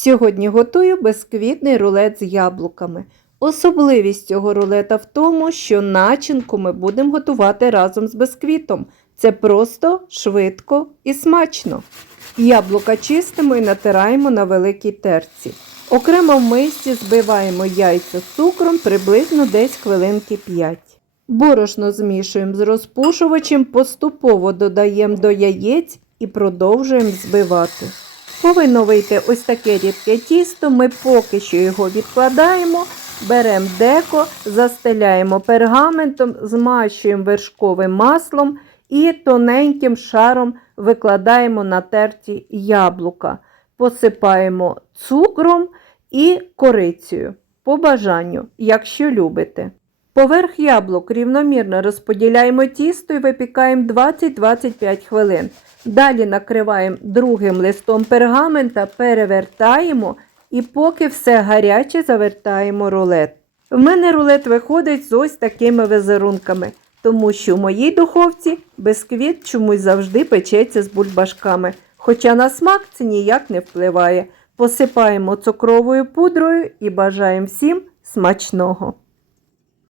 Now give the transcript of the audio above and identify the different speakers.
Speaker 1: Сьогодні готую безквітний рулет з яблуками. Особливість цього рулета в тому, що начинку ми будемо готувати разом з бисквітом. Це просто, швидко і смачно. Яблука чистимо і натираємо на великій терці. Окремо в мисці збиваємо яйця з цукром приблизно десь хвилинки 5. Борошно змішуємо з розпушувачем, поступово додаємо до яєць і продовжуємо збивати. Повинно вийти ось таке рідке тісто. Ми поки що його відкладаємо, беремо деко, застеляємо пергаментом, змащуємо вершковим маслом і тоненьким шаром викладаємо на терті яблука. Посипаємо цукром і корицею. По бажанню, якщо любите. Поверх яблук рівномірно розподіляємо тісто і випікаємо 20-25 хвилин. Далі накриваємо другим листом пергамента, перевертаємо і поки все гаряче завертаємо рулет. В мене рулет виходить з ось такими візерунками, тому що в моїй духовці бисквіт чомусь завжди печеться з бульбашками, хоча на смак це ніяк не впливає. Посипаємо цукровою пудрою і бажаємо всім смачного.